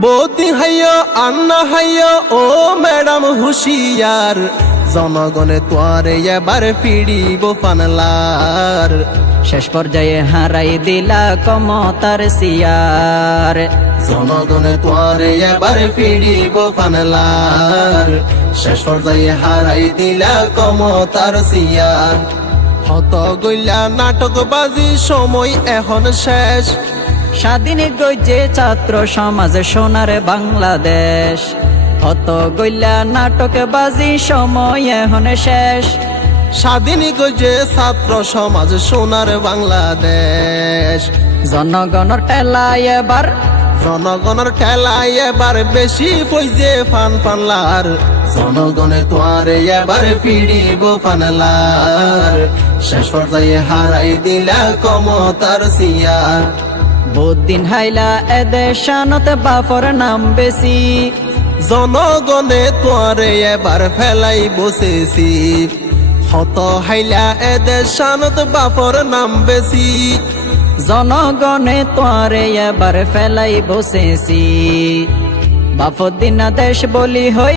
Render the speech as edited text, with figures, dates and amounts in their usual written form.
বৌদি হাইয় আন্না হাইয় ও ম্যাডাম হুশিয়ার, জনগণে তোয়ারে এবার পিড়িব ফানলার। শেষ পর্যায়ে হারাই দিলা ক্ষমতার সিয়ার, জনগণে তোয়ারে এবার পিড়িব ফানলার। শেষ পর্যায়ে হারাই দিলা ক্ষমতার সিয়ার। হত গইলা নাটকবাজি সময় এখন শেষ, স্বাধীন গইছে ছাত্র সমাজ সোনার বাংলাদেশ। হত গইলা নাটকবাজি সময় এখন শেষ, স্বাধীন গইছে ছাত্র সমাজ সোনার বাংলাদেশ। জনগণের টেলায় এবার, জনগণের ঠেলায় এবার বেশি পইছে ফান ফানলার। জনগণে তোয়ারে এবার পিড়িব ফানলার। শেষ পর্যায়ে হারাই দিলা ক্ষমতার সিয়ার। বহুদিন হাইলা এদের শানত বাফর নাম বেশি, জনগণে তোয়ারে এবার ফেলাই বসেছি। হত হাইলা এদের শানত বাপর নাম বেশি। জনগণে তোরে এবার ফেলাই বসেছি। বাফর দিন দেশ বলি হই